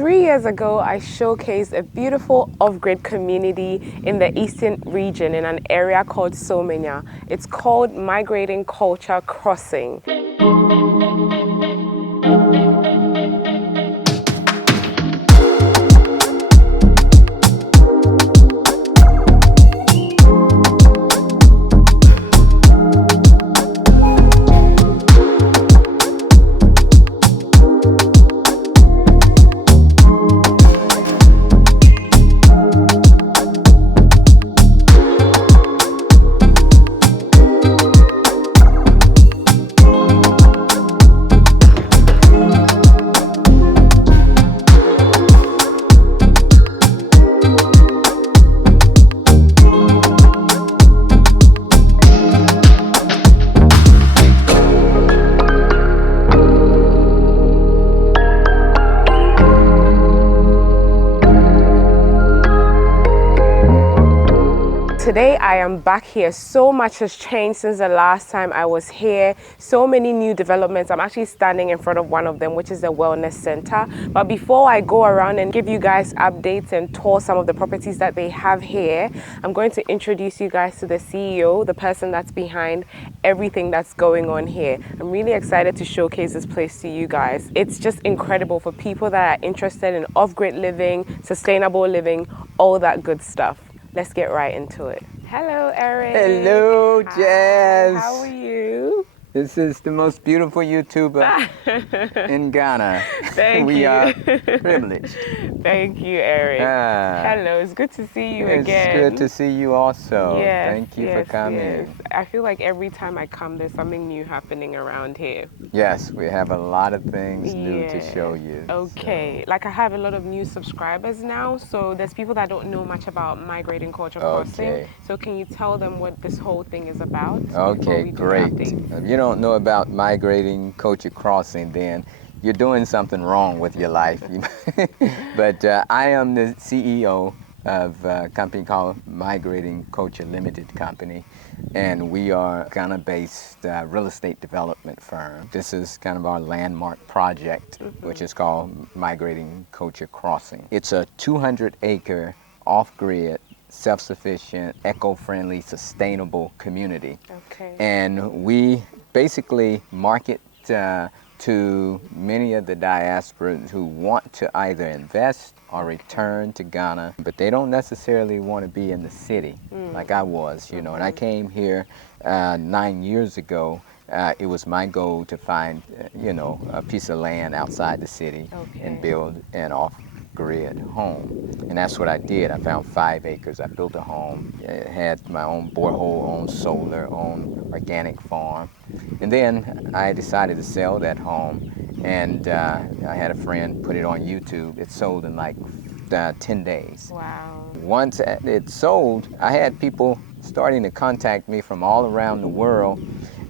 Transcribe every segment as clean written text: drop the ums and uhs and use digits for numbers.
3 years ago, I showcased a beautiful off-grid community in the eastern region in an area called Somanya. It's called Migrating Culture Crossing. Today I am back here. So much has changed since the last time I was here. So many new developments. I'm actually standing in front of one of them, which is the Wellness Center. But before I go around and give you guys updates and tour some of the properties that they have here, I'm going to introduce you guys to the CEO, the person that's behind everything that's going on here. I'm really excited to showcase this place to you guys. It's just incredible for people that are interested in off-grid living, sustainable living, all that good stuff. Let's get right into it. Hello, Eric. Hello, Jazz. Hi, how are you? This is the most beautiful YouTuber in Ghana. Thank you. We are privileged. Thank you, Eric. Hello, it's good to see you again. It's good to see you also. Yes, Thank you for coming. Yes. I feel like every time I come, there's something new happening around here. Yes, we have a lot of things new to show you. Okay, like I have a lot of new subscribers now, so there's people that don't know much about Migrating Culture Crossing. So can you tell them what this whole thing is about? Okay, great. If you don't know about Migrating Culture Crossing, then you're doing something wrong with your life. But I am the CEO of a company called Migrating Culture Limited Company, and we are a Ghana-based real estate development firm. This is kind of our landmark project, which is called Migrating Culture Crossing. It's a 200-acre off-grid, self-sufficient, eco-friendly, sustainable community. Okay. And we basically market to many of the diasporas who want to either invest or return to Ghana, but they don't necessarily want to be in the city like I was, you know. And I came here 9 years ago. It was my goal to find, a piece of land outside the city and build an off-grid home. And that's what I did. I found 5 acres. I built a home. I had my own borehole, own solar, own organic farm. And then I decided to sell that home, and I had a friend put it on YouTube. It sold in like 10 days. Wow. Once it sold, I had people starting to contact me from all around the world,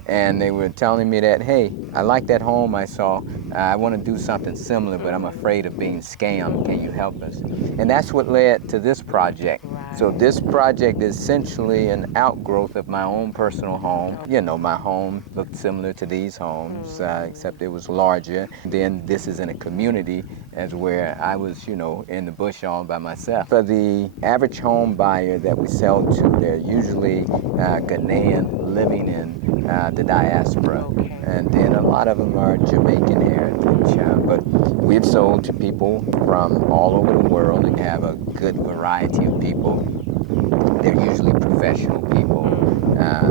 and they were telling me that, hey, I like that home I saw. I want to do something similar, but I'm afraid of being scammed. Can you help us? And that's what led to this project. Right. So this project is essentially an outgrowth of my own personal home. You know, my home looked similar to these homes, except it was larger. Then this is in a community as where I was, in the bush all by myself. For the average home buyer that we sell to, they're usually Ghanaian living in the diaspora. And then a lot of them are Jamaican heritage. But we've sold to people from all over the world and have a good variety of people. They're usually professional people.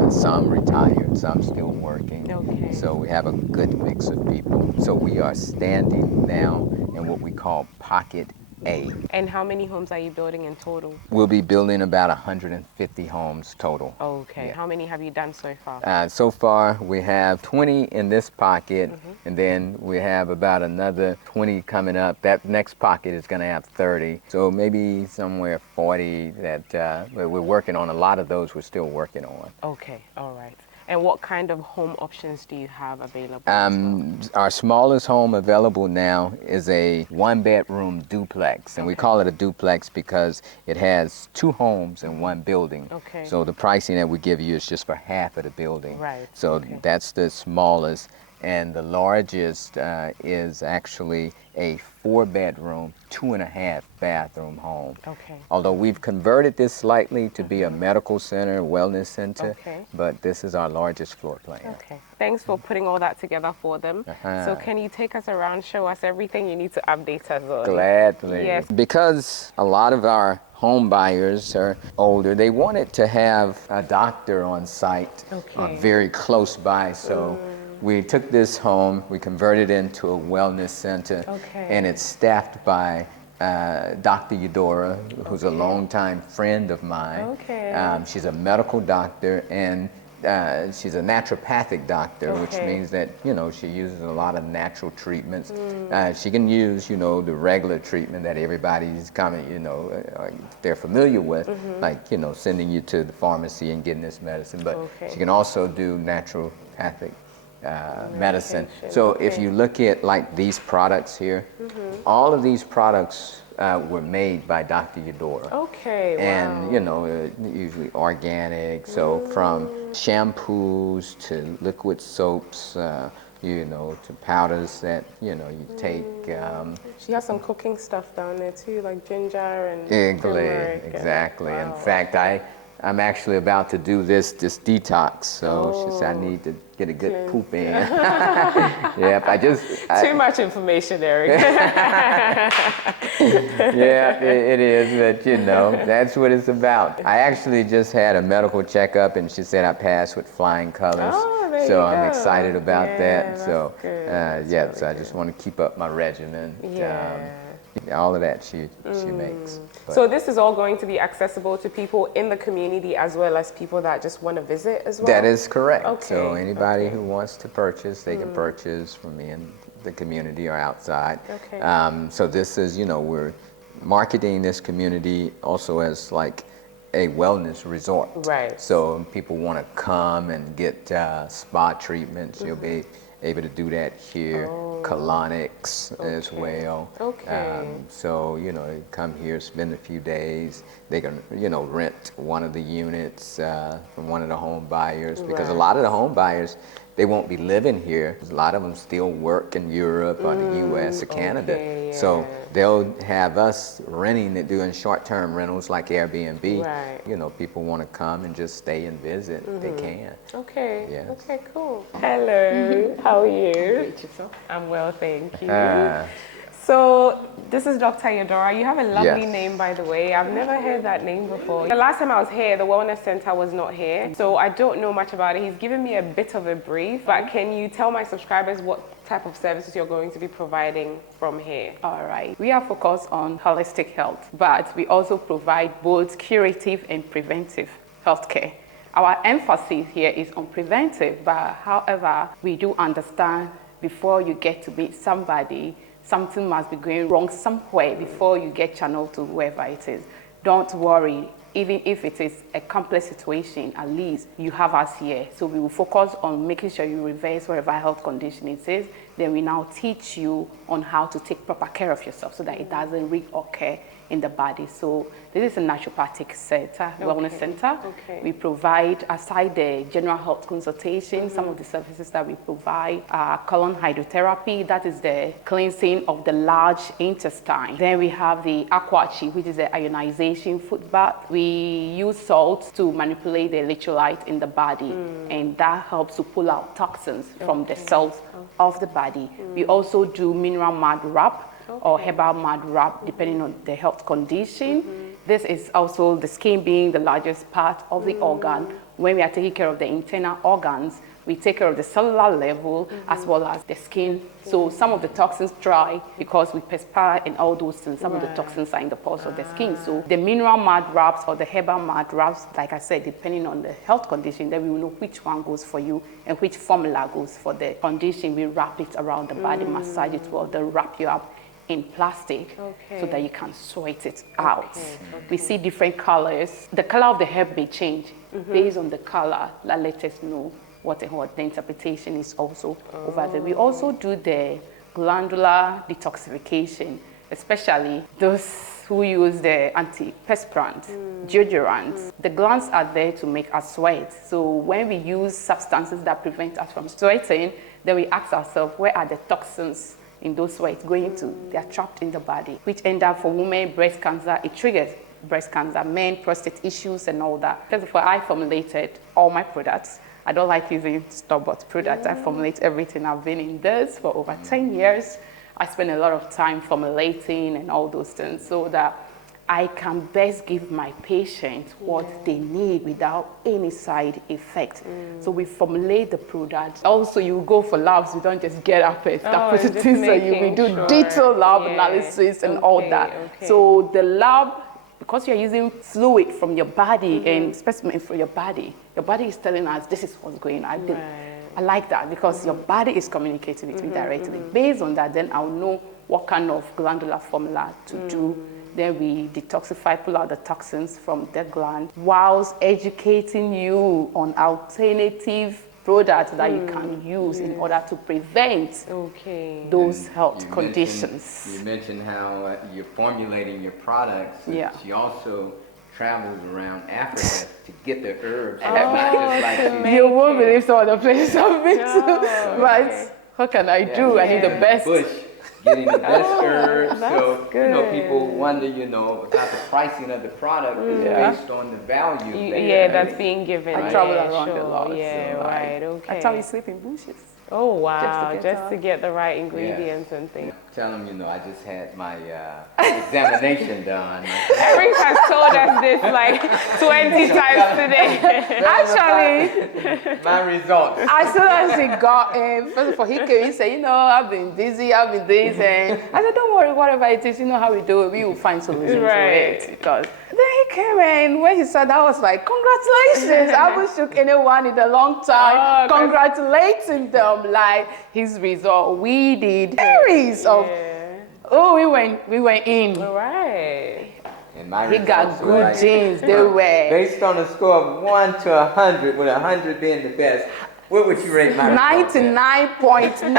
Some retired, some still working. Okay. So we have a good mix of people. So we are standing now in what we call Pocket A. And how many homes are you building in total? We'll be building about 150 homes total. Okay. Yeah. How many have you done so far? So far, we have 20 in this pocket, and then we have about another 20 coming up. That next pocket is going to have 30. So maybe somewhere 40 that we're working on. A lot of those we're still working on. Okay. All right. And what kind of home options do you have available? Our smallest home available now is a 1-bedroom duplex, and we call it a duplex because it has 2 homes in 1 building. Okay. So the pricing that we give you is just for half of the building. Right. So that's the smallest. and the largest is actually a 4-bedroom, 2.5-bathroom home. Okay. Although we've converted this slightly to be a medical center, wellness center, Okay. but this is our largest floor plan. Okay. Thanks for putting all that together for them. So can you take us around, show us everything you need to update us on? Gladly. Yes. Because a lot of our home buyers are older, they wanted to have a doctor on site very close by. So we took this home, we converted it into a wellness center, and it's staffed by Dr. Eudora, who's a longtime friend of mine. She's a medical doctor, and she's a naturopathic doctor, which means that, you know, she uses a lot of natural treatments. She can use, you know, the regular treatment that everybody's coming, you know, they're familiar with, like, you know, sending you to the pharmacy and getting this medicine. But she can also do naturopathic medicine. So if you look at like these products here, all of these products were made by Dr. Eudora. Okay, wow. And, you know, usually organic, so from shampoos to liquid soaps, you know, to powders that, you know, you take. She has some cooking stuff down there too, like ginger and Turmeric. Exactly. In fact, I'm actually about to do this detox, so she said I need to get a good poop in. Yep, Too much information, Eric. Yeah, it is, but you know, that's what it's about. I actually just had a medical checkup, and she said I passed with flying colors. So I'm excited about that. So, yeah, so I just want to keep up my regimen. All of that she makes. But so this is all going to be accessible to people in the community as well as people that just want to visit as well? That is correct. So anybody who wants to purchase, they can purchase from me in the community or outside. So this is, you know, we're marketing this community also as like a wellness resort. Right. So people want to come and get spa treatments. You'll be able to do that here. Colonics as well. So, you know, they come here, spend a few days. They can, you know, rent one of the units from one of the home buyers, because a lot of the home buyers, they won't be living here. A lot of them still work in Europe or the US or Canada. So they'll have us renting it, doing short-term rentals like Airbnb. You know, people want to come and just stay and visit. They can. Okay, cool. Hello, how are you? Great, yourself? I'm well, thank you. So this is Dr. Eudora. You have a lovely name, by the way. I've never heard that name before. The last time I was here, the Wellness Center was not here, so I don't know much about it. He's given me a bit of a brief, but can you tell my subscribers what type of services you're going to be providing from here? All right. We are focused on holistic health, but we also provide both curative and preventive healthcare. Our emphasis here is on preventive, but however, we do understand before you get to meet somebody, something must be going wrong somewhere before you get channeled to whoever it is. Don't worry. Even if it is a complex situation, at least you have us here. So we will focus on making sure you reverse whatever health condition it is. Then we now teach you on how to take proper care of yourself so that it doesn't reoccur in the body. So this is a naturopathic center, wellness center. We provide, aside the general health consultation, some of the services that we provide are colon hydrotherapy, that is the cleansing of the large intestine. Then we have the aquachi, which is the ionization foot bath. We use salt to manipulate the electrolyte in the body, and that helps to pull out toxins from the cells of the body. We also do mineral mud wrap, or herbal mud wrap, depending on the health condition. This is also the skin being the largest part of the organ. When we are taking care of the internal organs, we take care of the cellular level as well as the skin. So some of the toxins dry because we perspire and all those things. Some of the toxins are in the pores of the skin. So the mineral mud wraps or the herbal mud wraps, like I said, depending on the health condition, then we will know which one goes for you and which formula goes for the condition. We wrap it around the body, massage it well, then wrap you up in plastic so that you can sweat it out. We see different colors. The color of the herb may change based on the color. That let us know what the interpretation is also over there. We also do the glandular detoxification, especially those who use the antiperspirant, deodorants. The glands are there to make us sweat. So when we use substances that prevent us from sweating, Then we ask ourselves, where are the toxins in those where it's going to? They are trapped in the body, which end up for women, breast cancer, it triggers breast cancer, men, prostate issues and all that. First of all, I formulated all my products. I don't like using store-bought products. I formulate everything. I've been in this for over 10 years. I spend a lot of time formulating and all those things so that I can best give my patients what they need without any side effect. So we formulate the product. Also, you go for labs. We don't just get up and start putting things on you. We do detailed lab analysis and all that. So the lab, because you're using fluid from your body and specimen from your body is telling us this is what's going on. I like that because your body is communicating with me directly. Based on that, then I'll know what kind of glandular formula to do. Then we detoxify, pull out the toxins from the gland, whilst educating you on alternative products that you can use in order to prevent those health conditions. You mentioned how you're formulating your products. She also travels around Africa to get the herbs. You won't believe some of the places I've been to. But what can I do? I need the best. Bush, getting the best herbs. So, people wonder, how the pricing of the product is based on the value. That's being given. I travel around a lot. That's how we sleep in bushes. Oh, wow. Just to get the right ingredients and things. Tell them, I just had my examination done. Eric has told us this like 20 times today. Actually, my results. as soon as he got in, first of all, he came, he said, I've been busy, I've been this. And I said, don't worry, whatever it is, how we do it, we will find solutions to it. Because then he came in, when he said that, I was like, congratulations. I haven't shook anyone in a long time. Congratulating them. Like his result, we did series of we went in. All right. And my he got good genes. They were based on a score of 1 to 100, with 100 being the best. What would you rate my 99.99999%.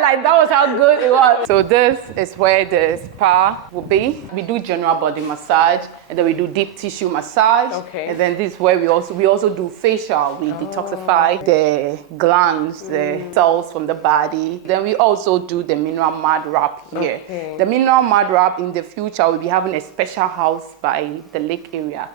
Like that was how good it was. So this is where the spa will be. We do general body massage, and then we do deep tissue massage. And then this is where we also do facial. We detoxify the glands, the cells from the body. Then we also do the mineral mud wrap here. The mineral mud wrap in the future we'll be having a special house by the lake area.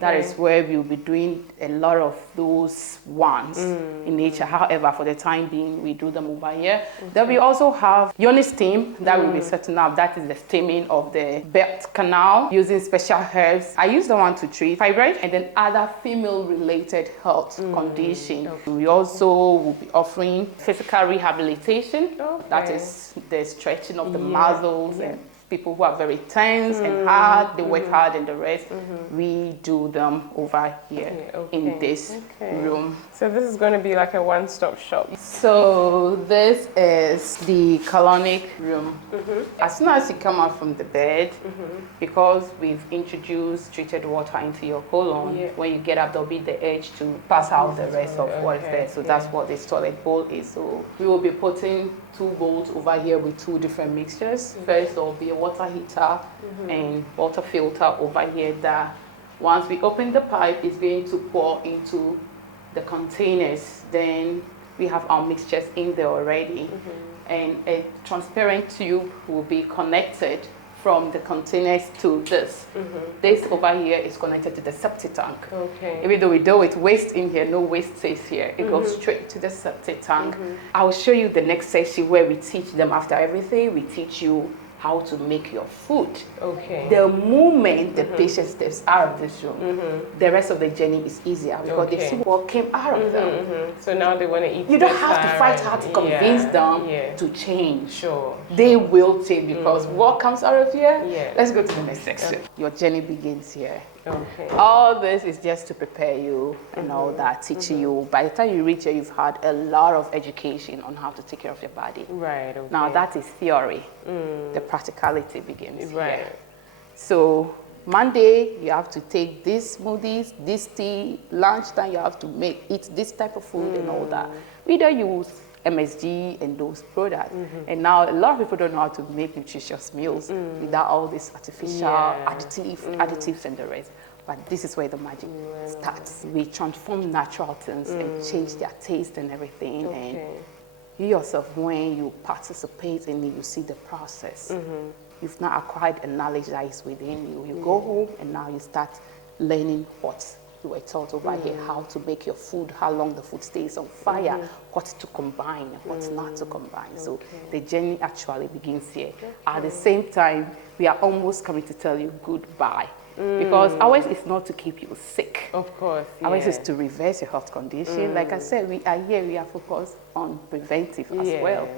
That is where we'll be doing a lot of those ones in nature. However, for the time being, we do them over here. Then we also have yoni steam that will be setting up. That is the steaming of the birth canal using special herbs. I use the one to treat fibroid and then other female-related health conditions. We also will be offering physical rehabilitation. That is the stretching of the muscles and people who are very tense and hard, they work hard and the rest, we do them over here in this room. So this is going to be like a one-stop shop. So this is the colonic room. As soon as you come out from the bed, because we've introduced treated water into your colon, when you get up, there'll be the edge to pass out the rest of what's there. So that's what this toilet bowl is. So we will be putting 2 bowls over here with 2 different mixtures. First, there'll be a water heater and water filter over here that once we open the pipe, it's going to pour into the containers. Then we have our mixtures in there already. And a transparent tube will be connected from the containers to this. This over here is connected to the septic tank. Even though we deal with waste in here, no waste stays here. It goes straight to the septic tank. I'll show you the next section where we teach them after everything. We teach you how to make your food. The moment the patient steps out of this room, the rest of the journey is easier because they see what came out of them. So now they want to eat. You don't have to fight hard to convince them to change. They will change because what comes out of here? Let's go to the next section. Your journey begins here. All this is just to prepare you and all that, teaching you. By the time you reach here, you've had a lot of education on how to take care of your body. Now that is theory. The practicality begins here. So Monday, you have to take these smoothies, this tea. Lunchtime, you have to eat this type of food and all that. We don't use MSG and those products. And now a lot of people don't know how to make nutritious meals without all these artificial additives and the rest. But this is where the magic starts. We transform natural things and change their taste and everything. And you yourself, when you participate in it, you see the process. You've now acquired a knowledge that is within you. You go home and now you start learning what you were taught over here, how to make your food, how long the food stays on fire, what to combine, what not to combine. So the journey actually begins here. At the same time, we are almost coming to tell you goodbye. Because ours is not to keep you sick. Of course, Ours is to reverse your health condition. Like I said, we are here, we are focused on preventive as well.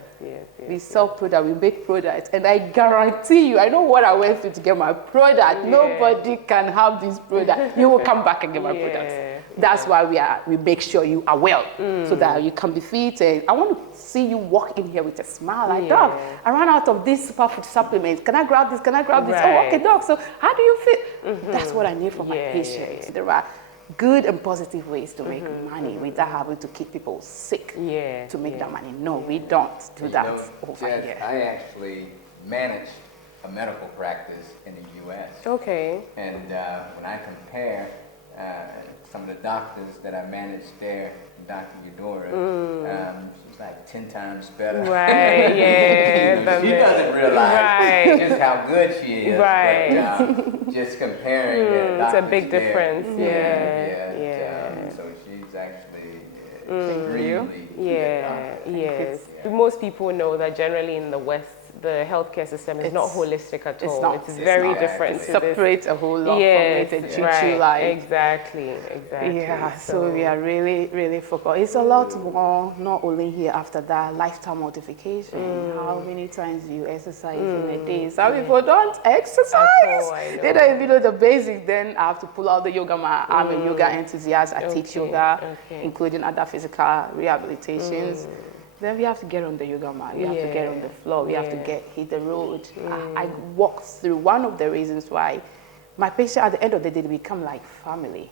We sell products, we make products, and I guarantee you, I know what I went through to get my product. Nobody can have this product. You will come back and get my products. That's why we make sure you are well, so that you can be fit. And I want to see you walk in here with a smile. Like, Doc, I ran out of this superfood supplements. Can I grab this? Can I grab this? Oh, okay, Doc. So how do you feel? That's what I need from my patients. There are good and positive ways to make money without having to keep people sick to make that money. No, we don't do that over here. I actually managed a medical practice in the U.S. Okay. And when I compare some of the doctors that I managed there, Dr. Eudora, she's like 10 times better. Right, yeah. She doesn't realize just how good she is. But just comparing the doctors it's a big difference. So she's actually extremely yes. Most people know that generally in the West, the healthcare system is not holistic at all. It's very different. It separates a whole lot from it and treats you like. Exactly. Yeah, so we are really, really focused. It's a lot more, not only here after that, lifestyle modification. How many times do you exercise in a day? Some people don't exercise. They don't even know the basics. Then I have to pull out the yoga mat. I'm a yoga enthusiast. I teach yoga, including other physical rehabilitations. Then we have to get on the yoga mat. We have to get on the floor. We have to hit the road. I walk through. One of the reasons why my patient at the end of the day, they become like family.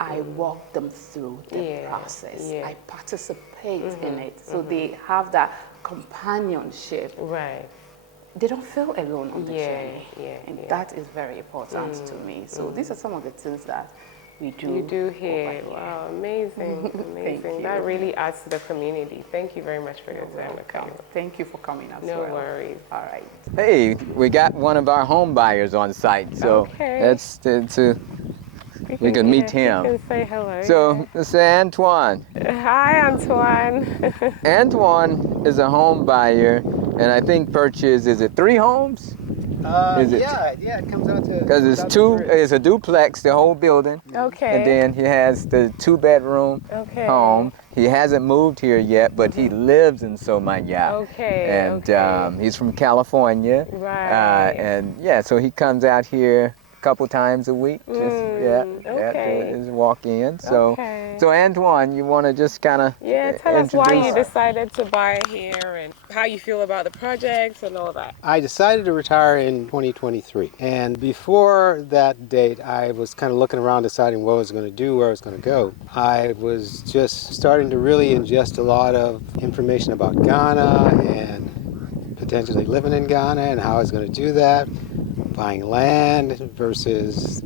I walk them through the process. I participate in it. So they have that companionship. Right. They don't feel alone on the journey. And that is very important to me. So these are some of the things that we do. You do here. Wow, amazing. Amazing. That really adds to the community. Thank you very much for your time. Thank you for coming as well. No worries. All right. Hey, we got one of our home buyers on site, so that's we can meet him. You can say hello. So, Mr. Antoine. Hi, Antoine. Antoine is a home buyer, and I think purchased, is it 3 homes? Is it? Yeah, it comes out to. Because it's a duplex, the whole building. Okay. And then he has the 2-bedroom home. He hasn't moved here yet, but he lives in Somanya. And he's from California. Right. And so he comes out here a couple times a week. Just walk in. So Antoine, you want to just kind of tell us why you decided to buy here and how you feel about the project and all that. I decided to retire in 2023, and before that date I was kind of looking around deciding what I was going to do, where I was going to go. I was just starting to really ingest a lot of information about Ghana and potentially living in Ghana and how I was going to do that, buying land versus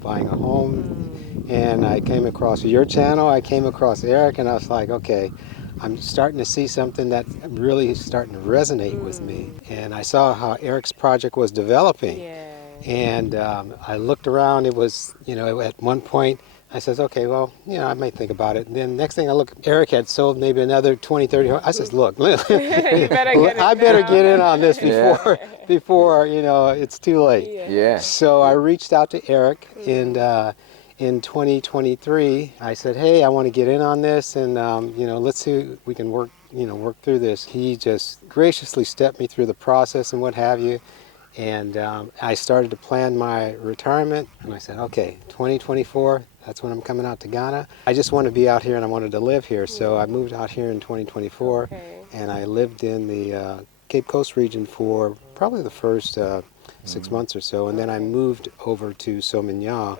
buying a home. And I came across your channel, I came across Eric, and I was like, okay, I'm starting to see something that's really starting to resonate with me. And I saw how Eric's project was developing. And I looked around, it was, at one point I says, okay, well, I might think about it. And then next thing I look, Eric had sold maybe another 20, 30. I says, look, I better get in on this before it's too late. So I reached out to Eric, and in 2023, I said, hey, I want to get in on this, and let's see if we can work through this. He just graciously stepped me through the process and what have you. And I started to plan my retirement, and I said, okay, 2024, that's when I'm coming out to Ghana. I just want to be out here, and I wanted to live here, so I moved out here in 2024, and I lived in the Cape Coast region for probably the first 6 months or so, and then I moved over to Somanya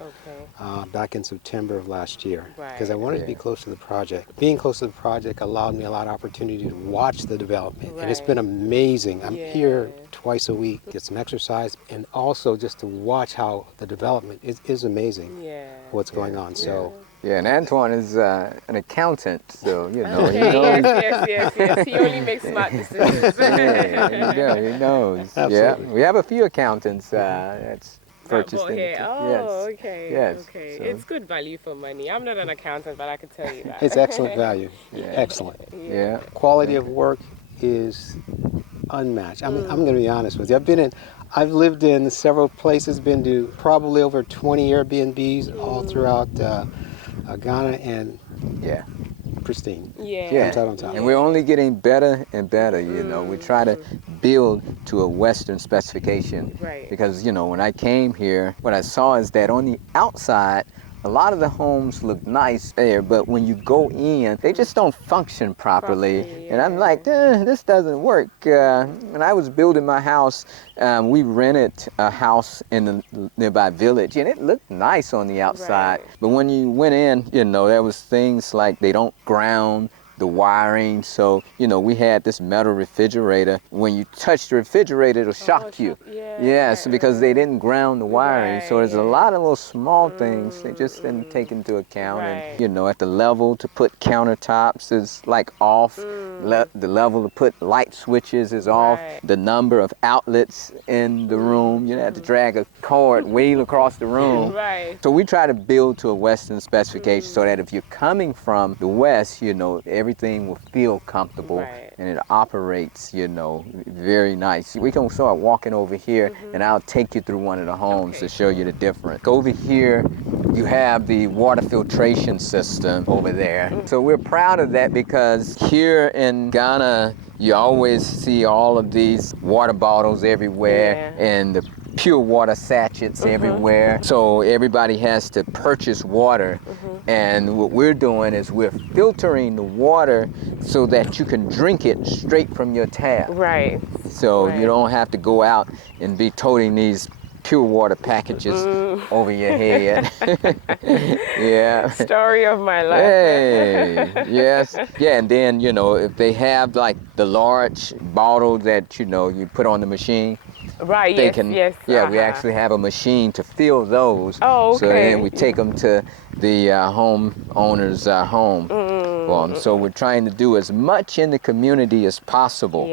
back in September of last year because I wanted to be close to the project. Being close to the project allowed me a lot of opportunity to watch the development, and it's been amazing. I'm here twice a week, get some exercise, and also just to watch how the development is amazing. What's going on. So. Yeah, and Antoine is an accountant, so you know he Okay, knows. yes. He only makes smart decisions. He knows. Absolutely. Yeah, we have a few accountants that's purchasing. Here. Oh, Yes. okay. Yes. Okay. So- It's good value for money. I'm not an accountant, but I can tell you that. It's excellent value. Excellent. Yeah. Quality of work is unmatched. I'm going to be honest with you. I've lived in several places, been to probably over 20 Airbnbs all throughout Ghana, and Yeah. pristine. Yeah. Top on top. And we're only getting better and better, you know. We try to build to a Western specification. Right. Because, you know, when I came here, what I saw is that on the outside, a lot of the homes look nice there, but when you go in, they just don't function properly. And I'm like, this doesn't work. When I was building my house, we rented a house in the nearby village, and it looked nice on the outside. But when you went in, you know, there was things like they don't ground the wiring. So, you know, we had this metal refrigerator. When you touch the refrigerator, it'll shock you. Yes, because they didn't ground the wiring. So there's a lot of little small things they just didn't take into account. And, you know, at the level to put countertops is like off. The level to put light switches is off. The number of outlets in the room, you have to drag a cord wheel across the room. So we try to build to a Western specification so that if you're coming from the West, you know, everything will feel comfortable and it operates, you know, very nice. We can start walking over here and I'll take you through one of the homes to show you the difference. Over here, you have the water filtration system over there. So we're proud of that because here in Ghana, you always see all of these water bottles everywhere and the pure water sachets everywhere. So everybody has to purchase water. And what we're doing is we're filtering the water so that you can drink it straight from your tap. So you don't have to go out and be toting these pure water packages over your head. Story of my life. Yes. Yeah, and then, you know, if they have like the large bottle that, you know, you put on the machine, they can, we actually have a machine to fill those. So then we take them to the homeowner's home. So we're trying to do as much in the community as possible.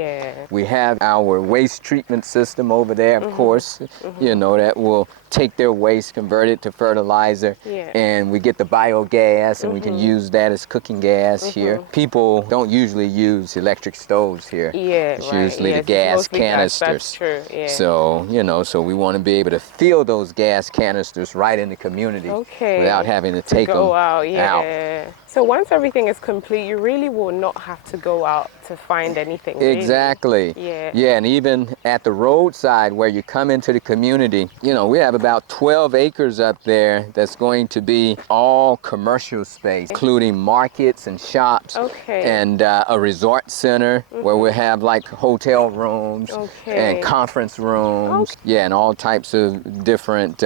We have our waste treatment system over there, of course, you know, that will take their waste, convert it to fertilizer, and we get the biogas, and we can use that as cooking gas here. People don't usually use electric stoves here. It's usually the gas canisters. So, you know, so we want to be able to fill those gas canisters right in the community without having to take them out. So once everything is complete, you really will not have to go out to find anything. Exactly. And even at the roadside where you come into the community, you know, we have about 12 acres up there that's going to be all commercial space, including markets and shops and a resort center where we have like hotel rooms and conference rooms, and all types of different,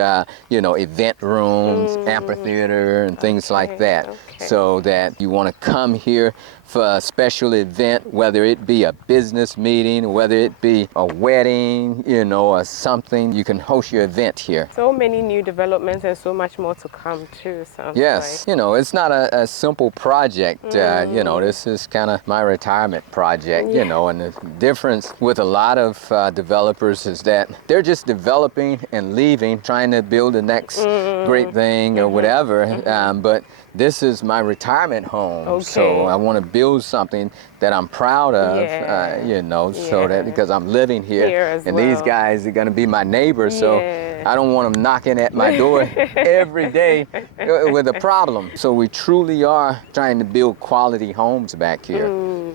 you know, event rooms, amphitheater and things like that. So that you want to come here for a special event, whether it be a business meeting, whether it be a wedding, you know, or something, you can host your event here. So many new developments and so much more to come too. Yes, you know, it's not a simple project. You know, this is kind of my retirement project, you know, and the difference with a lot of developers is that they're just developing and leaving, trying to build the next great thing or whatever, but this is my retirement home, so I want to build something that I'm proud of, you know, so that because I'm living here and these guys are going to be my neighbors, so I don't want them knocking at my door every day with a problem. So we truly are trying to build quality homes back here.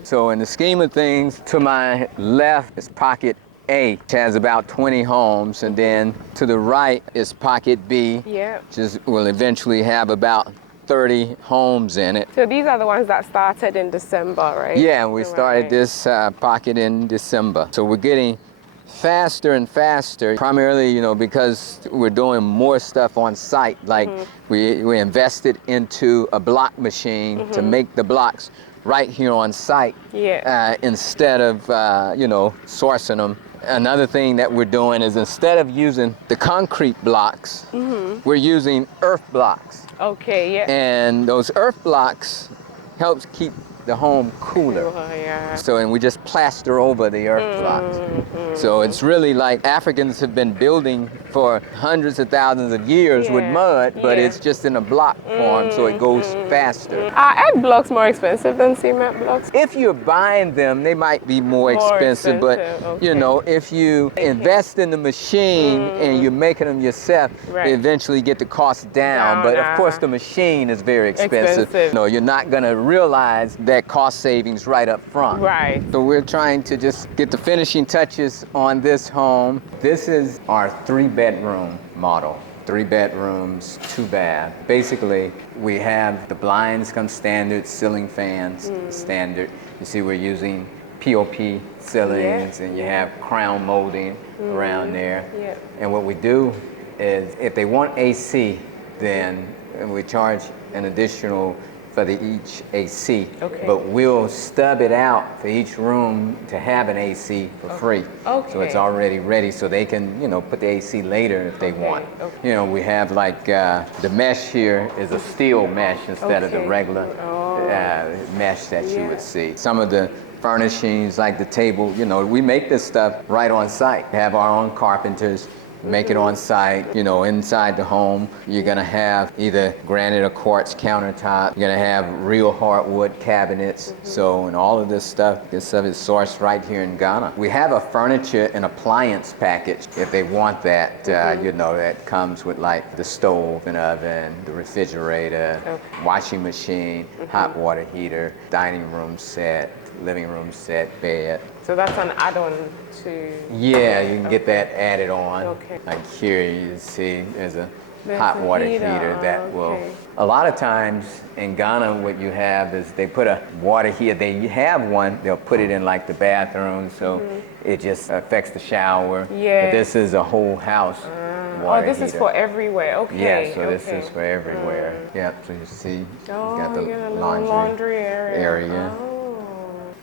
So in the scheme of things, to my left is pocket A, which has about 20 homes, and then to the right is pocket B, which will eventually have about 30 homes in it. So these are the ones that started in December, right? Yeah, we started this pocket in December. So we're getting faster and faster, primarily, because we're doing more stuff on site. Like we invested into a block machine to make the blocks right here on site instead of, sourcing them. Another thing that we're doing is instead of using the concrete blocks, we're using earth blocks. Okay, yeah. And those earth blocks helps keep the home cooler. Yeah. So, and we just plaster over the earth blocks. So it's really like Africans have been building for hundreds of thousands of years with mud, but it's just in a block form, so it goes faster. Are egg blocks more expensive than cement blocks? If you're buying them, they might be more expensive, but if you invest in the machine and you're making them yourself, they eventually get the cost down. But of course, the machine is very expensive. You're not going to realize that cost savings right up front. Right. So we're trying to just get the finishing touches on this home. This is our 3-bedroom model. 3 bedrooms, 2 baths. Basically, we have the blinds come standard, ceiling fans standard. You see we're using POP ceilings and you have crown molding around there. And what we do is if they want AC, then we charge an additional for each AC, but we'll stub it out for each room to have an AC for free. So it's already ready, so they can, put the AC later if they want. We have like the mesh here is a steel mesh instead of the regular mesh that you would see. Some of the furnishings like the table, we make this stuff right on site. Have our own carpenters. Make it on site, inside the home. You're gonna have either granite or quartz countertop. You're gonna have real hardwood cabinets. So, and all of this stuff is sourced right here in Ghana. We have a furniture and appliance package if they want that, that comes with like the stove and oven, the refrigerator, washing machine, hot water heater, dining room set, living room set, bed. So that's an add-on to... Yeah, you can get that added on. Like here you see there's a hot water heater that will... A lot of times in Ghana what you have is they put a water heater, they have one, they'll put it in like the bathroom, so it just affects the shower. But this is a whole house water this heater. is for everywhere, Yeah, so this is for everywhere. So you see, you got the laundry area.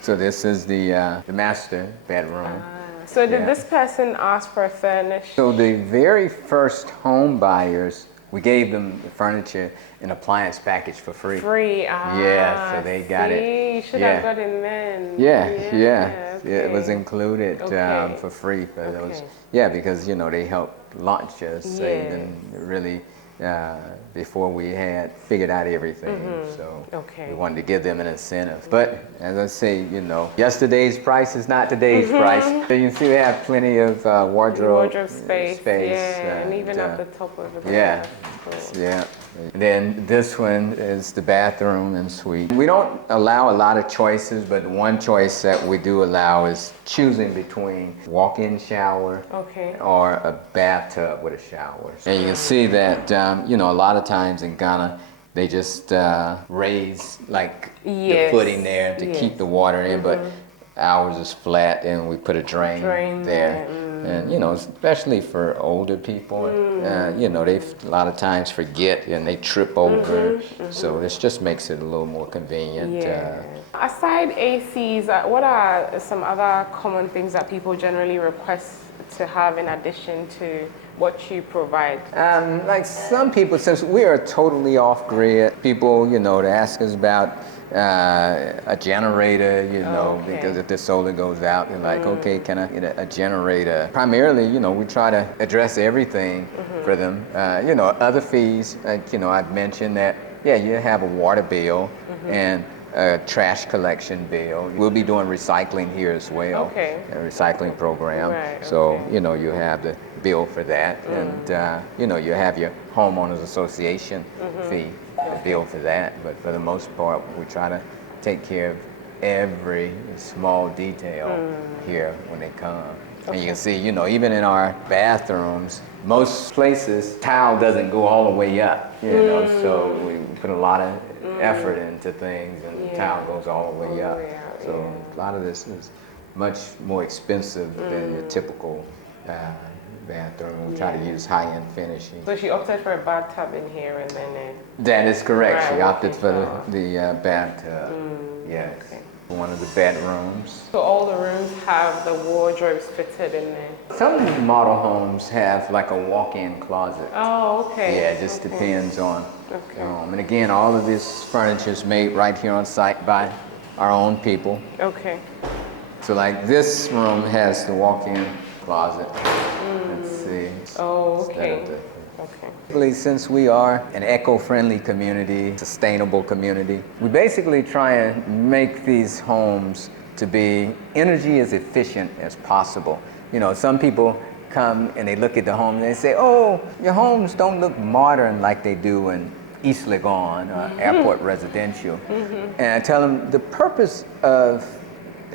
So this is the master bedroom. So did this person ask for a furnish? So the very first home buyers, we gave them the furniture and appliance package for free. Yeah, so they got it. You should have got it then. It was included for free for those. Yeah, because they helped launch us and really before we had figured out everything. So we wanted to give them an incentive. But as I say, yesterday's price is not today's price. So you can see we have plenty of wardrobe space. And even at the top of the bed. Then this one is the bathroom and suite. We don't allow a lot of choices, but one choice that we do allow is choosing between walk-in shower or a bathtub with a shower. And you can see that, a lot of times in Ghana, they just raise like the footing there to keep the water in, but ours is flat and we put a drain there. And especially for older people, they a lot of times forget and they trip over. So this just makes it a little more convenient. Aside ACs, what are some other common things that people generally request to have in addition to what you provide? Like some people, since we are totally off-grid, people, they ask us about a generator, because if the solar goes out, they're like, okay, can I get a generator? Primarily, we try to address everything for them. Other fees, I've mentioned that, you have a water bill and a trash collection bill. We'll be doing recycling here as well, a recycling program. You have the bill for that, and you have your homeowners association fee, the bill for that. But for the most part, we try to take care of every small detail here when they come. And you can see, even in our bathrooms, most places, tile doesn't go all the way up, so we put a lot of effort into things, and the tile goes all the way up. So a lot of this is much more expensive than your typical bathroom. We try to use high-end finishing. So she opted for a bathtub in here and then That is correct. Right, She opted for shower. the bathtub. Yes. okay. One of the bedrooms. So all the rooms have the wardrobes fitted in there. Some of these model homes have like a walk-in closet. Oh, okay. Yeah, it just depends on Okay. the home. And again, all of this furniture is made right here on site by our own people. Okay. So like this room has the walk-in closet. Let's see. Oh, Instead okay. of the- Okay. Basically, since we are an eco-friendly community, sustainable community, we basically try and make these homes to be energy as efficient as possible. You know, some people come and they look at the home and they say, oh, your homes don't look modern like they do in East Legon or Airport Residential. And I tell them the purpose of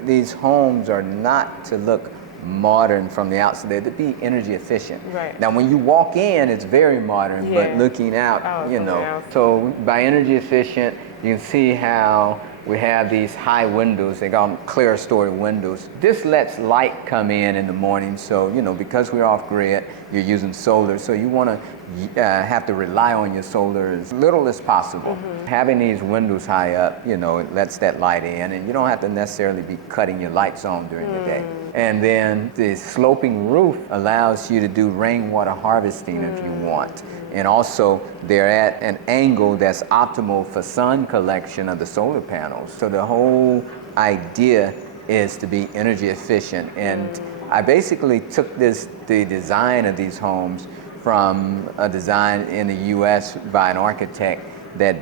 these homes are not to look modern from the outside, they're to be energy efficient. Right. Now when you walk in, it's very modern, Yeah. but looking out, you from the know. outside. So by energy efficient, you can see how we have these high windows, they call them clear story windows. This lets light come in the morning, so, you know, because we're off grid, you're using solar, so you want to have to rely on your solar as little as possible. Having these windows high up, you know, it lets that light in, and you don't have to necessarily be cutting your lights on during the day. And then the sloping roof allows you to do rainwater harvesting if you want. And also, they're at an angle that's optimal for sun collection of the solar panels. So the whole idea is to be energy efficient. And I basically took the design of these homes from a design in the US by an architect that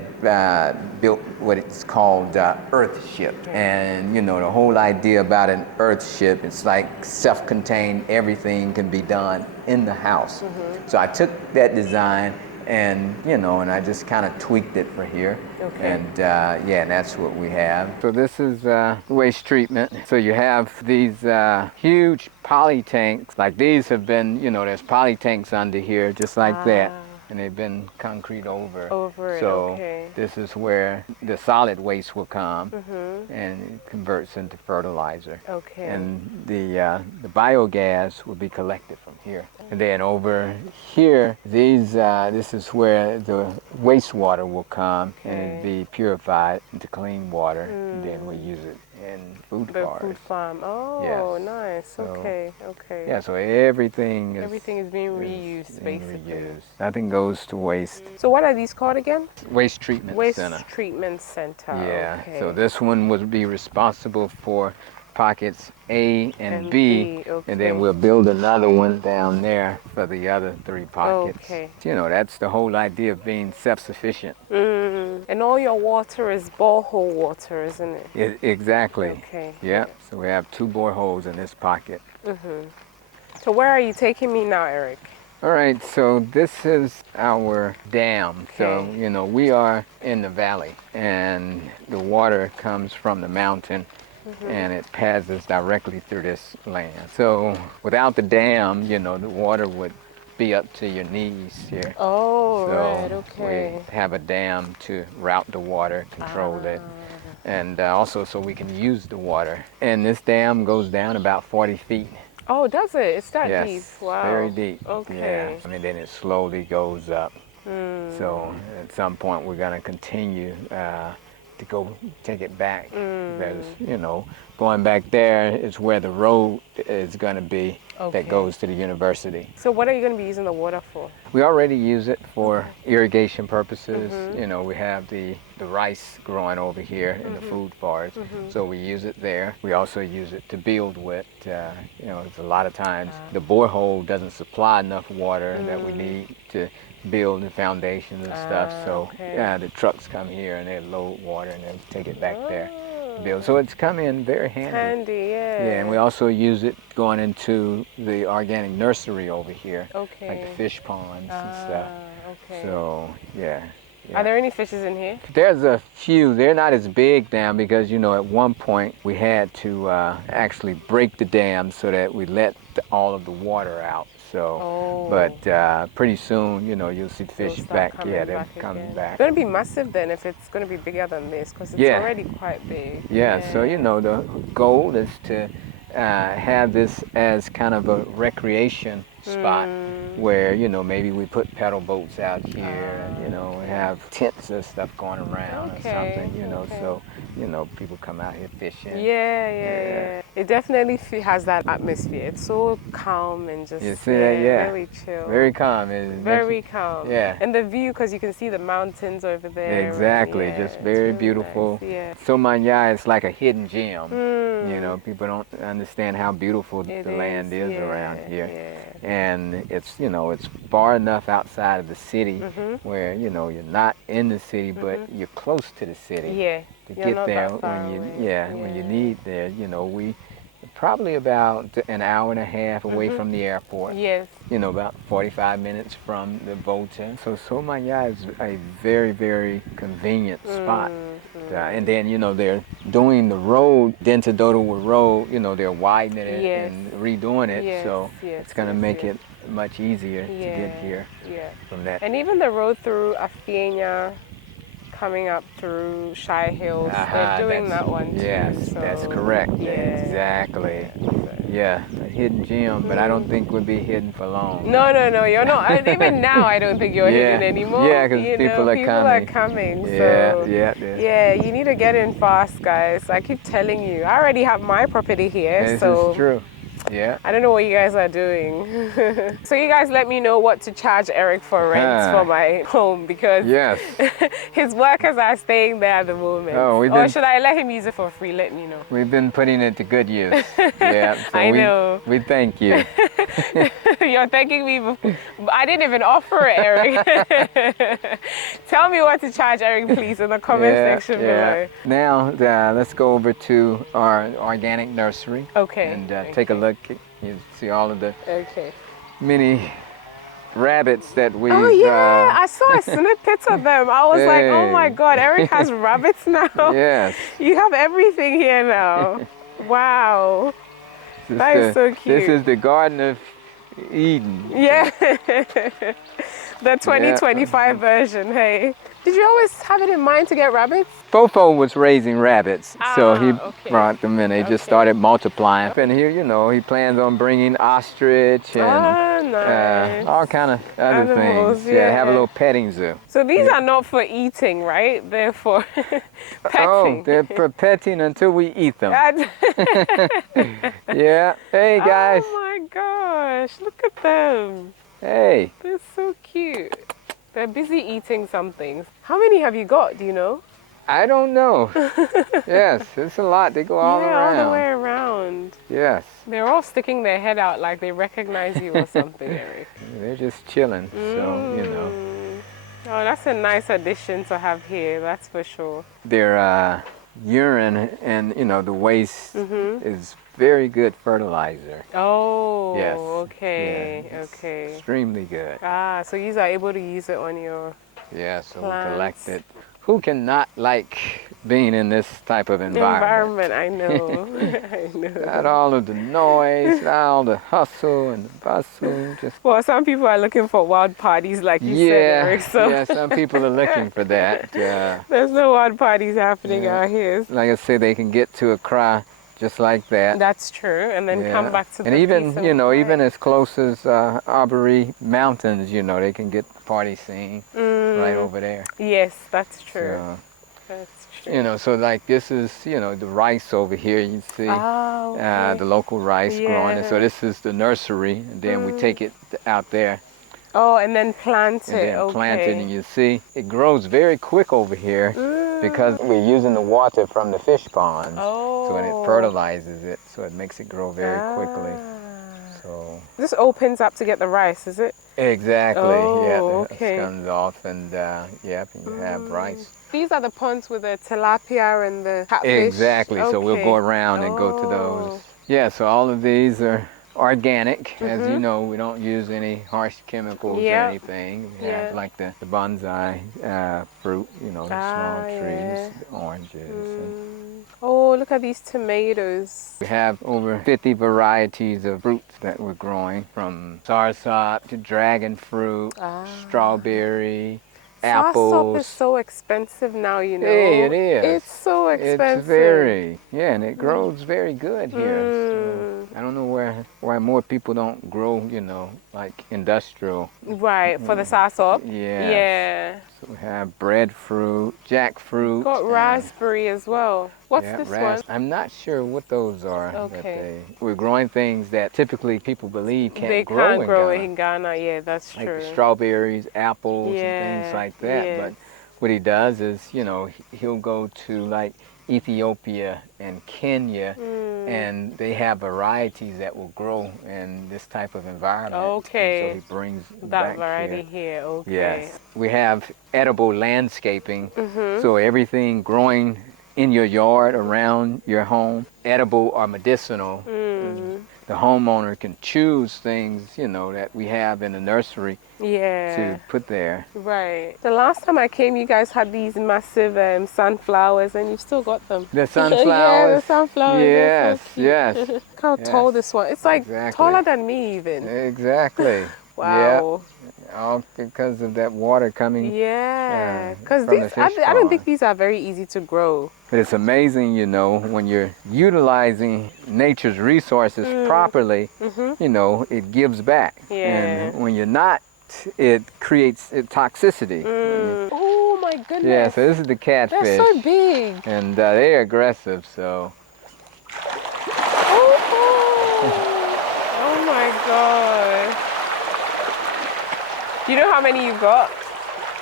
built what it's called Earthship. And you know, the whole idea about an Earthship, it's like self-contained, everything can be done in the house. So I took that design and, you know, and I just kind of tweaked it for here. Okay. And yeah, and that's what we have. So this is waste treatment. So you have these huge poly tanks, like these have been, you know, there's poly tanks under here just like that. And they've been concrete over. Over it, so okay. this is where the solid waste will come and it converts into fertilizer. Okay. And the biogas will be collected from here. And then over here, this is where the wastewater will come and it'll be purified into clean water. And then we use it in food The bars. food farm. Oh, Yes. nice. So, okay. Okay. Yeah, so everything Everything is being reused, being basically. reused. Nothing goes to waste. So what are these called again? Waste treatment Waste center. Treatment Center. Yeah, Okay. so this one would be responsible for pockets A and B, okay. and then we'll build another one down there for the other 3 pockets. Okay. You know, that's the whole idea of being self-sufficient. And all your water is borehole water, isn't it? Exactly. Okay. Yeah, so we have 2 boreholes in this pocket. So where are you taking me now, Eric? All right, so this is our dam. So, Okay. you know, we are in the valley and the water comes from the mountain and it passes directly through this land. So without the dam, you know, the water would be up to your knees here. Oh, So right, okay. we have a dam to route the water, control it, and also so we can use the water. And this dam goes down about 40 feet. Oh, does it? It's that Yes, deep? Wow. very deep. Okay. Yeah, I mean, then it slowly goes up. So at some point we're gonna continue to go take it back because, you know, going back there is where the road is gonna be Okay. that goes to the university. So what are you going to be using the water for? We already use it for irrigation purposes. You know, we have the rice growing over here in the food forest, so we use it there. We also use it to build with. You know, it's a lot of times the borehole doesn't supply enough water that we need to build the foundations and stuff. So okay. yeah, the trucks come here and they load water and then take it back there to build. So it's come in very handy. Handy, yeah. Yeah, and we also use it going into the organic nursery over here, Okay. like the fish ponds and stuff. Okay. So, yeah. Are there any fishes in here? There's a few. They're not as big now because, you know, at one point we had to actually break the dam so that we let all of the water out. So, but pretty soon, you know, you'll see fish They'll start back. coming Yeah, they'll back come again. back. It's going to be massive then if it's going to be bigger than this because it's Yeah. already quite big. Yeah, so, you know, the goal is to have this as kind of a recreation spot where, you know, maybe we put pedal boats out here and, you know, have tents and stuff going around or something, you know, so, you know, people come out here fishing. Yeah. It definitely has that atmosphere. It's so calm and just You see that? Yeah. really chill. Very calm. It Very makes calm. Yeah. And the view, because you can see the mountains over there. Exactly, and, just it's very really beautiful. nice, yeah. Somanya is like a hidden gem. You know, people don't understand how beautiful the land is around here. And it's, you know, it's far enough outside of the city where, you know, you're not in the city, but you're close to the city. Yeah. To You're get not there that far when you, away. when you need there, you know, we probably about an hour and a half away from the airport. Yes. You know, about 45 minutes from the Volta. So Somanya is a very, very convenient spot. And then, you know, they're doing the road, Dentadota Road, you know, they're widening it and redoing it. So it's going to make it much easier to get here from that. And even the road through Afienya, coming up through Shire Hills, they're doing that one too. Yes, so, that's correct. Exactly. Yeah, a hidden gem, but I don't think we'll be hidden for long. No, you're not. Even now, I don't think you're hidden anymore. Yeah, because people are coming. So, yeah. you need to get in fast, guys. I keep telling you. I already have my property here, This so is true. Yeah. I don't know what you guys are doing. So you guys let me know what to charge Eric for rent for my home, because his workers are staying there at the moment. Or should I let him use it for free? Let me know. We've been putting it to good use. Yeah. So I know. We thank you. You're thanking me before. I didn't even offer it, Eric. Tell me what to charge Eric, please, in the comment section below. Now, let's go over to our organic nursery. Okay. And take a look. You see all of the many rabbits that we. Oh yeah, I saw a snippet of them. I was like, oh my God, Eric has rabbits now. Yes. You have everything here now. Wow. That is so cute. This is the Garden of Eden. Yeah. The 2025 version, hey. Did you always have it in mind to get rabbits? Fofo was raising rabbits, so he brought them in. They just started multiplying. And here, you know, he plans on bringing ostrich and all kind of other things. Yeah, have a little petting zoo. So these are not for eating, right? They're for petting. Oh, they're for petting until we eat them. Yeah. Hey, guys. Oh my gosh, look at them. Hey. They're so cute. They're busy eating something. How many have you got, do you know? I don't know. Yes, it's a lot. They go all around. All the way around. Yes. They're all sticking their head out like they recognize you or something, Eric. They're just chilling, so, you know. Oh, that's a nice addition to have here, that's for sure. Their urine and, you know, the waste is very good fertilizer. Oh, yes. Okay, okay. Extremely good. Ah, so you are able to use it on your so plants. We collect it. Who cannot like being in this type of environment? I know. I know. Not all of the noise, not all the hustle and the bustle. Just well, some people are looking for wild parties, like you said, Eric. So. Yeah, some people are looking for that. There's no wild parties happening out here. Like I said, they can get to Accra just like that. That's true, and then come back to the and even, you know, even as close as Aubrey Mountains, you know, they can get the party scene right over there. Yes, that's true. So, that's true. You know, so like this is, you know, the rice over here, you see, the local rice growing. And so this is the nursery, and then we take it out there. Oh, and then plant it. And then plant it, and you see, it grows very quick over here because we're using the water from the fish ponds. So when it fertilizes it, so it makes it grow very quickly. So this opens up to get the rice, is it? Exactly. It comes off, and and you have rice. These are the ponds with the tilapia and the catfish. Exactly. So we'll go around and go to those. Yeah. So all of these are organic. As you know, we don't use any harsh chemicals or anything. We have like the bonsai fruit, you know, the small trees, the oranges. Oh, look at these tomatoes. We have over 50 varieties of fruits that we're growing, from soursop to dragon fruit, strawberry, Soursop is apples. so expensive now, you know. Hey, it is. It's so expensive. It's very, yeah, and it grows very good here. Mm. I don't know why more people don't grow, you know, like industrial. Right, for the soursop. Yes. Yeah. So we have breadfruit, jackfruit. Got raspberry as well. What's Yeah, this one? I'm not sure what those are. Okay. But we're growing things that typically people believe can't They grow can't in grow Ghana. it in Ghana. Yeah, that's Like true. the strawberries, apples, and things Yeah, like that. yes. But what he does is, you know, he'll go to like Ethiopia and Kenya, and they have varieties that will grow in this type of environment. Okay. And so he brings That back variety here. here. Okay. Yes. We have edible landscaping, so everything growing in your yard around your home, edible or medicinal. The homeowner can choose things, you know, that we have in the nursery Yeah. to put there. Right. The last time I came, you guys had these massive sunflowers, and you've still got them. The sunflowers. Yeah, the sunflowers. They're Yes, so cute. yes. Look how Yes. tall this one. It's like Exactly. taller than me even. Exactly. Wow. Yeah. All because of that water coming. Yeah. Because from the these, I fish don't think pond. these are very easy to grow. But it's amazing, you know, when you're utilizing nature's resources properly, you know, it gives back. Yeah. And when you're not, it creates toxicity. Oh my goodness. Yeah, so this is the catfish. They're so big. And they're aggressive, so. Oh my god. Do you know how many you've got?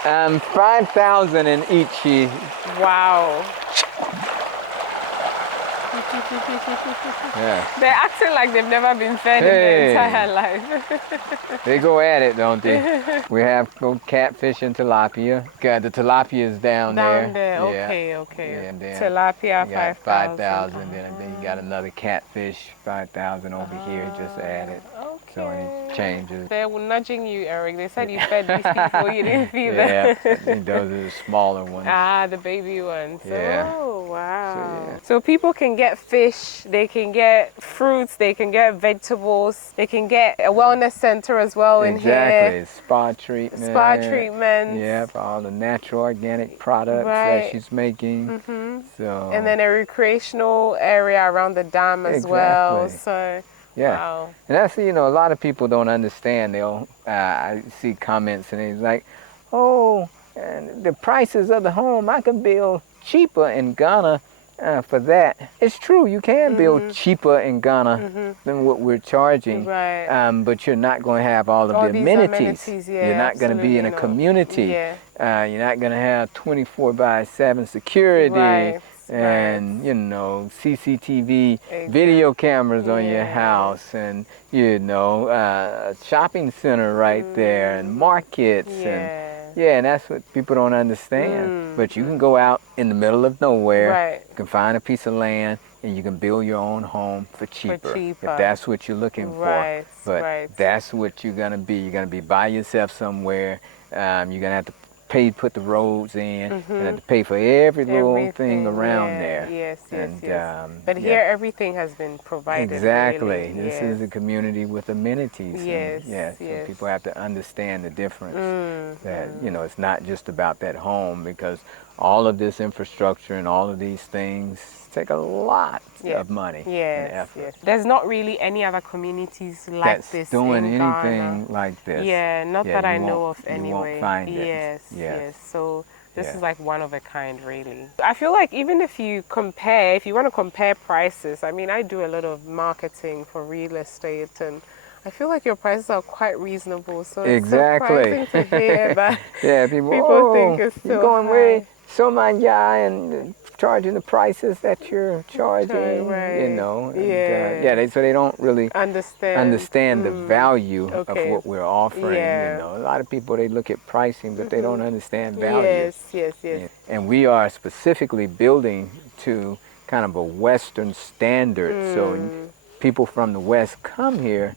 5,000 in each. Wow. Yeah. They're acting like they've never been fed in their entire life. They go at it, don't they? We have both catfish and tilapia. Got the tilapia is down there. Down there, Yeah. okay, okay. Yeah, and then Tilapia, you got 5,000. 5,000. Then you got another catfish, 5,000 over here, just added. So it changes. They were nudging you, Eric. They said you fed these people, you didn't feed them. Yeah, I think those are the smaller ones. Ah, the baby ones. Yeah. Oh, wow. So, yeah. So people can get fish, they can get fruits, they can get vegetables, they can get a wellness center as well in Exactly. here. Spa treatment. Spa treatments. Yeah, for all the natural organic products Right. that she's making. So. And then a recreational area around the dam as well. Exactly. So, Yeah, wow. and that's, you know, a lot of people don't understand. They'll, I see comments and it's like, oh, and the prices of the home, I can build cheaper in Ghana for that. It's true, you can build cheaper in Ghana than what we're charging, Right. but you're not going to have all of All the these amenities. yeah, You're not going to be in a absolutely not. community. Yeah. You're not going to have 24/7 security. Right. And you know, CCTV video cameras on your house, and you know, shopping center right there, and markets, and that's what people don't understand. But you can go out in the middle of nowhere, Right. you can find a piece of land, and you can build your own home for cheaper, if that's what you're looking Right, for. But right. that's what you're gonna be. You're gonna be by yourself somewhere. You're gonna have to put the roads in, and have to pay for every little thing around there. Yes, yes, And, yes. But here everything has been provided. Exactly. Really. This is a community with amenities. Yes, And, so yes. people have to understand the difference. That, you know, it's not just about that home, because all of this infrastructure and all of these things take a lot of money and effort. Yes. There's not really any other communities like That's this doing in anything Ghana. like this. Yeah, not Yeah, that I you know won't- of you anyway. won't find it. Yes, Yes. yes. So this Yeah. is like one of a kind, really. I feel like even if you compare, if you want to compare prices, I mean, I do a lot of marketing for real estate, and I feel like your prices are quite reasonable. So it's surprising to hear that Yeah, people think it's you're so going high. way Somanya and charging the prices that you're charging, Right. you know. And, Yeah. so they don't really understand the value of Okay. what we're offering. Yeah. You know, a lot of people, they look at pricing, but they don't understand value. Yes. And we are specifically building to kind of a Western standard. So people from the West come here,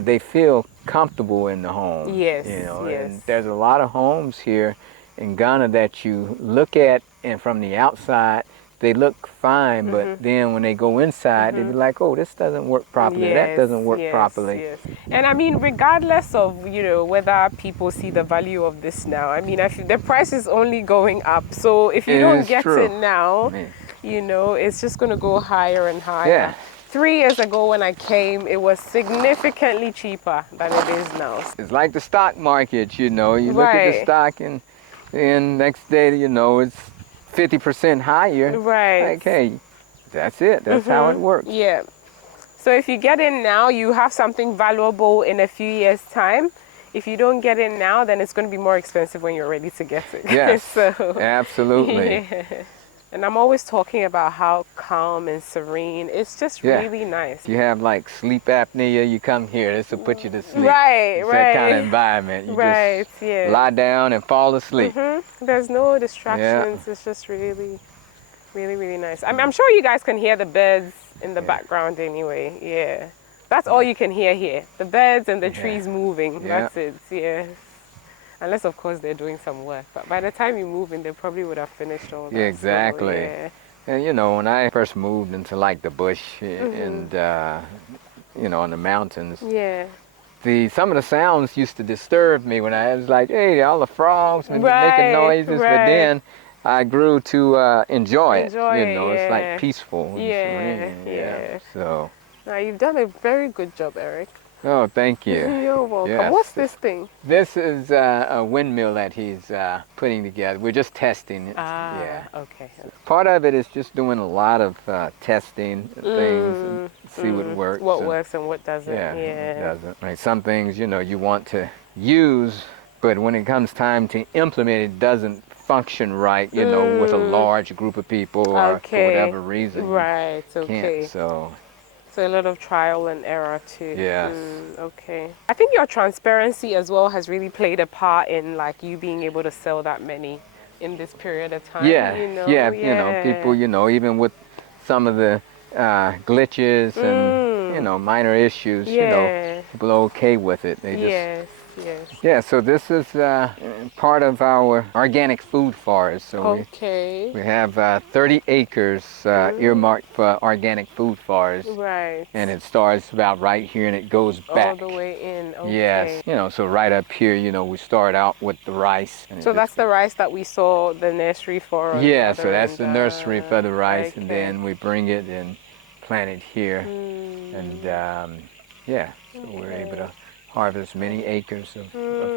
they feel comfortable in the home. Yes, You know, yes. and there's a lot of homes here in Ghana that you look at, and from the outside, they look fine, but then when they go inside, they be like, oh, this doesn't work properly. That doesn't work properly. Yes. And I mean, regardless of, you know, whether people see the value of this now, I mean, I feel the price is only going up. So if you It don't is get true. it now, Man. you know, it's just going to go higher and higher. Yeah. 3 years ago when I came, it was significantly cheaper than it is now. It's like the stock market, you know. You look at the Right. stock and then next day, you know, it's 50% higher. Right. Like, hey, that's it. That's how it works. Yeah. So if you get in now, you have something valuable in a few years' time. If you don't get in now, then it's going to be more expensive when you're ready to get it. Yes, So, absolutely. yeah. And I'm always talking about how calm and serene. It's just Yeah. really nice. If you have like sleep apnea, you come here. This will put you to sleep. Right, It's right. that kind of environment. You Right, just yeah. lie down and fall asleep. There's no distractions. It's just really, really, really nice. I mean, I'm sure you guys can hear the birds in the background anyway. Yeah. That's all you can hear here. The birds and the trees moving. Yeah. That's it. Yeah. Unless, of course, they're doing some work. But by the time you move in, they probably would have finished all that. Yeah, exactly. So, yeah. And you know, when I first moved into like the bush and you know, in the mountains, Yeah. some of the sounds used to disturb me when I was like, hey, all the frogs and Right, making noises. But right. then I grew to enjoy it. Enjoy You it, know, it's yeah. like peaceful. And Yeah, serene. yeah. So, Now, you've done a very good job, Eric. oh, thank you. You're welcome. Yes. What's this thing? This is a windmill that he's putting together. We're just testing it. Yeah. Okay. Part of it is just doing a lot of testing and things and see what works. What and- works and what doesn't. Yeah, Yeah. it doesn't. Right. Some things, you know, you want to use, but when it comes time to implement it, doesn't function right, you know, with a large group of people or for whatever reason. you Right. Okay. Can't, so, So a lot of trial and error too. Yes. Okay. I think your transparency as well has really played a part in like you being able to sell that many in this period of time. yeah, You know? you know, people, you know, even with some of the glitches and, you know, minor issues, you know, Yeah. people are okay with it. They just, Yes. Yes. yeah, so this is part of our organic food forest. So Okay. we have 30 acres earmarked for organic food forest. Right. And it starts about right here and it goes All back. the way in. Okay. Yes, you know, so right up here, you know, we start out with the rice. And So that's the rice that we saw the nursery for. on the yeah, so other that's end, the nursery for the rice, and okay. then we bring it and plant it here. And yeah, so we're able to harvest many acres of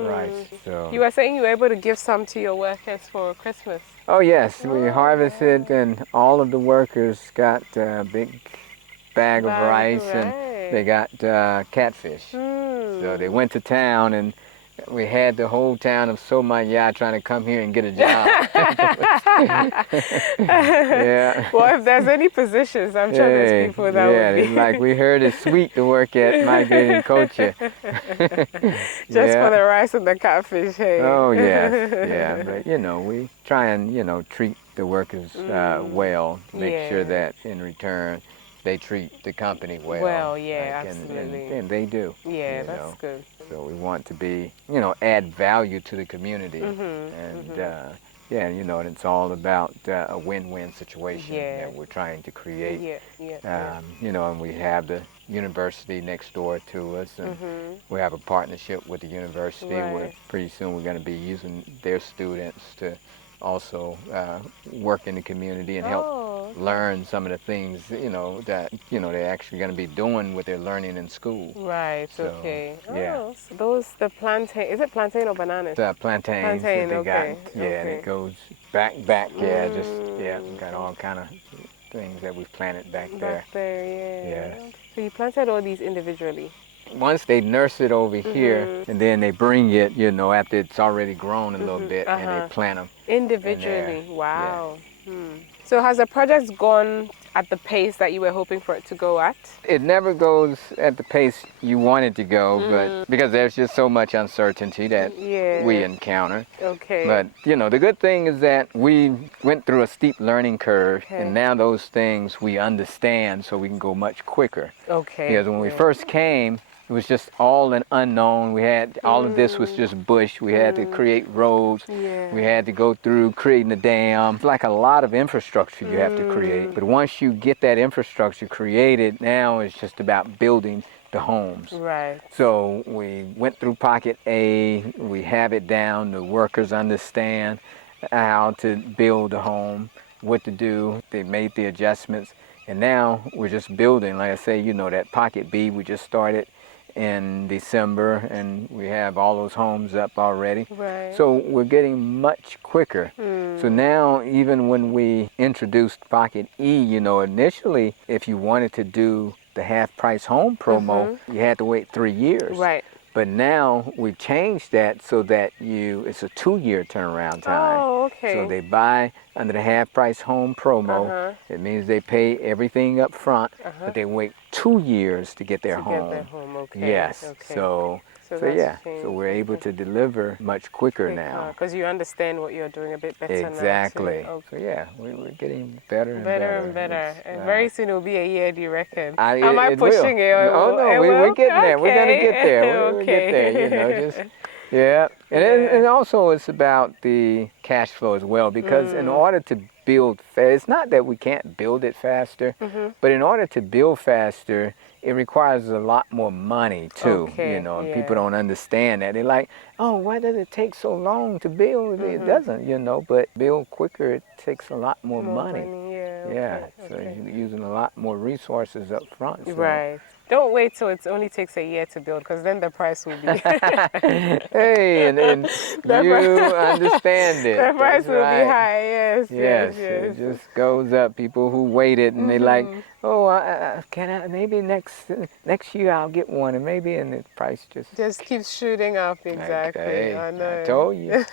rice. So. You were saying you were able to give some to your workers for Christmas. Oh yes, we harvested and all of the workers got a big bag of rice and they got catfish. So they went to town and we had the whole town of Somanya trying to come here and get a job. Yeah. Well, if there's any positions, I'm sure there's people that would be. it's like we heard it's sweet to work at Migrating Kotoka. Just for the rice and the catfish, hey. Oh yes, yeah. But you know, we try and treat the workers well, make sure that in return they treat the company well. Well, yeah, like, absolutely. And they do. Yeah, that's good. So we want to be, add value to the community, and yeah, and it's all about a win-win situation that we're trying to create. And we have the university next door to us, and we have a partnership with the university where pretty soon we're going to be using their students to also work in the community and help learn some of the things that they're actually going to be doing what they're learning in school. Right. So, okay. Yeah. So the plantain. Is it plantain or bananas? Plantains Plantain, that they okay, got. Yeah, and it goes back. Yeah, we got all kind of things that we've planted back there. Back there, yeah. Yeah. So you planted all these individually. Once they nurse it over here, and then they bring it, after it's already grown a little bit, and they plant them individually. Wow. So has the project gone at the pace that you were hoping for it to go at? It never goes at the pace you want it to go, but because there's just so much uncertainty that we encounter. Okay. But the good thing is that we went through a steep learning curve, and now those things we understand, so we can go much quicker. Okay. Because when we first came, was just all an unknown. We had all of this was just bush. We had to create roads. Yeah. We had to go through creating a dam. It's like a lot of infrastructure you have to create. But once you get that infrastructure created, now it's just about building the homes. Right. So we went through Pocket A. We have it down. The workers understand how to build a home, what to do. They made the adjustments. And now we're just building. Like I say, you know, that Pocket B, we just started in December, and we have all those homes up already. Right. So we're getting much quicker. So now, even when we introduced Pocket E, you know, initially, if you wanted to do the half price home promo, you had to wait 3 years. Right. But now we've changed that so that it's a 2-year turnaround time. Oh, okay. So they buy under the half price home promo. It means they pay everything up front, but they wait 2 years to get their home. Get their home, okay. Yes. Okay. So that's yeah. changed. So we're able to deliver much quicker now. Because you understand what you're doing a bit better Exactly. now. Too. So yeah, we're getting better and better. And better. And very soon it'll be a year, do you reckon? Am Am I pushing it? Oh no, we're getting there. We're gonna get there. We're get there. You know, just yeah. And also it's about the cash flow as well, because in order to build fast, it's not that we can't build it faster, but in order to build faster, it requires a lot more money too. You know, and people don't understand that. They're like, oh, why does it take so long to build? It doesn't, you know, but build quicker, it takes a lot more money. So you're using a lot more resources up front. So. Right. Don't wait till it only takes a year to build, because then the price will be. Hey, and you understand it. The price That's will right. be high, yes. It just goes up. People who waited and they like, oh, can I? Maybe next year I'll get one, and the price just keeps shooting up. Exactly. Hey, I know. I told you.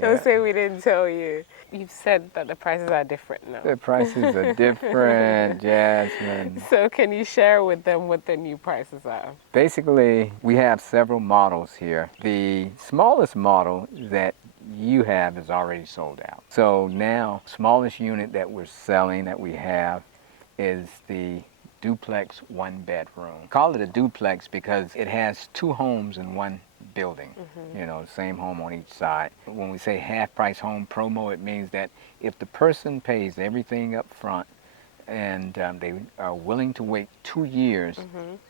Don't say we didn't tell you. You've said that the prices are different now. The prices are different, Jasmine. So can you share with them what the new prices are? Basically, we have several models here. The smallest model that you have is already sold out. So now, smallest unit that we're selling that we have is the duplex 1-bedroom. Call it a duplex because it has 2 homes in one building, you know, same home on each side. When we say half price home promo, it means that if the person pays everything up front and they are willing to wait 2 years,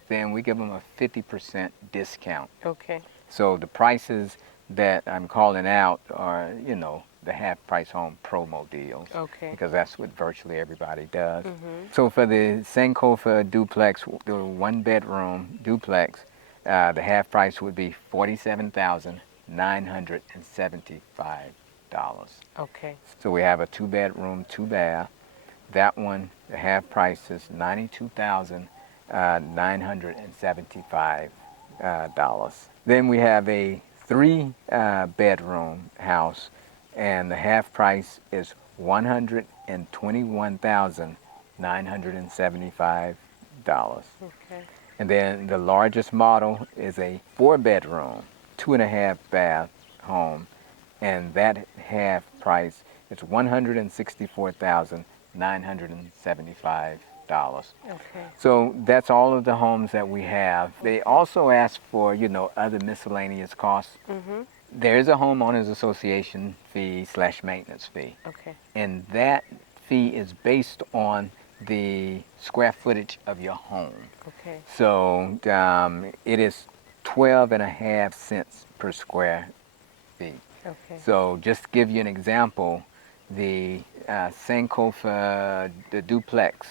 then we give them a 50% discount. Okay. So the prices that I'm calling out are, you know, the half price home promo deals. Okay. Because that's what virtually everybody does. So for the Sankofa duplex, the 1-bedroom duplex, the half price would be $47,975. Okay. So we have a 2-bedroom, 2-bath. That one, the half price is $92,975. Then we have a 3-bedroom house, and the half price is $121,975. Okay. And then the largest model is a 4-bedroom, 2.5-bath home, and that half price is $164,975. Okay. So that's all of the homes that we have. They also ask for, you know, other miscellaneous costs. There is a homeowners association fee / maintenance fee. Okay. And that fee is based on the square footage of your home. Okay. So it is 12.5 cents per square feet. Okay. So just to give you an example, the Sankofa, the duplex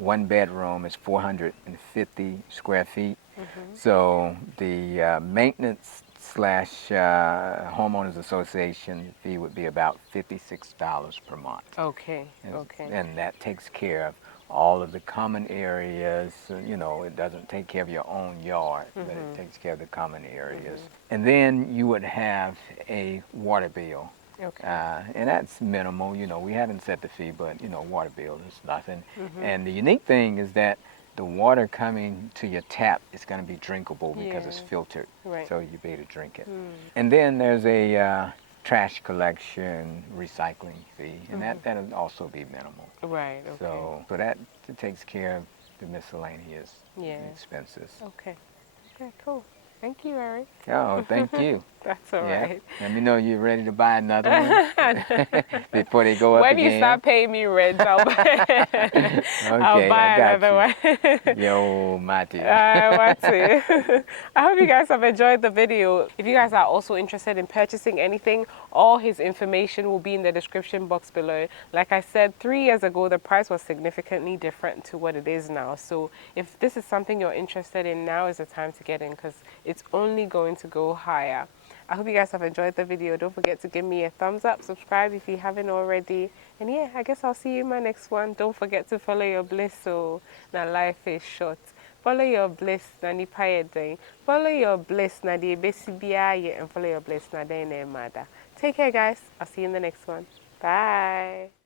1-bedroom is 450 square feet. So the maintenance / homeowners association fee would be about $56 per month. Okay. And that takes care of all of the common areas. You know, it doesn't take care of your own yard, but it takes care of the common areas. And then you would have a water bill. Okay. And that's minimal. You know, we haven't set the fee, but, you know, water bill is nothing. And the unique thing is that the water coming to your tap is going to be drinkable because it's filtered. Right. So you'll be able to drink it. And then there's a trash collection recycling fee, and that'll also be minimal. Right. Okay. So that takes care of the miscellaneous expenses. Okay. Yeah, cool. Thank you, Eric. Oh, thank you. That's all Yeah. right. Let me know you're ready to buy another one before they go up When you again. start paying me rent, I'll buy, I'll Okay, I buy got another you. one. Yo, Mati. I want to. I hope you guys have enjoyed the video. If you guys are also interested in purchasing anything, all his information will be in the description box below. Like I said, 3 years ago, the price was significantly different to what it is now. So if this is something you're interested in, now is the time to get in because it's only going to go higher. I hope you guys have enjoyed the video. Don't forget to give me a thumbs up, subscribe if you haven't already. And yeah, I guess I'll see you in my next one. Don't forget to follow your bliss, so now life is short. Follow your bliss, na nipa ye den. Follow your bliss, na di ebesi biya ye, and follow your bliss, na den ne mada. Take care, guys. I'll see you in the next one. Bye.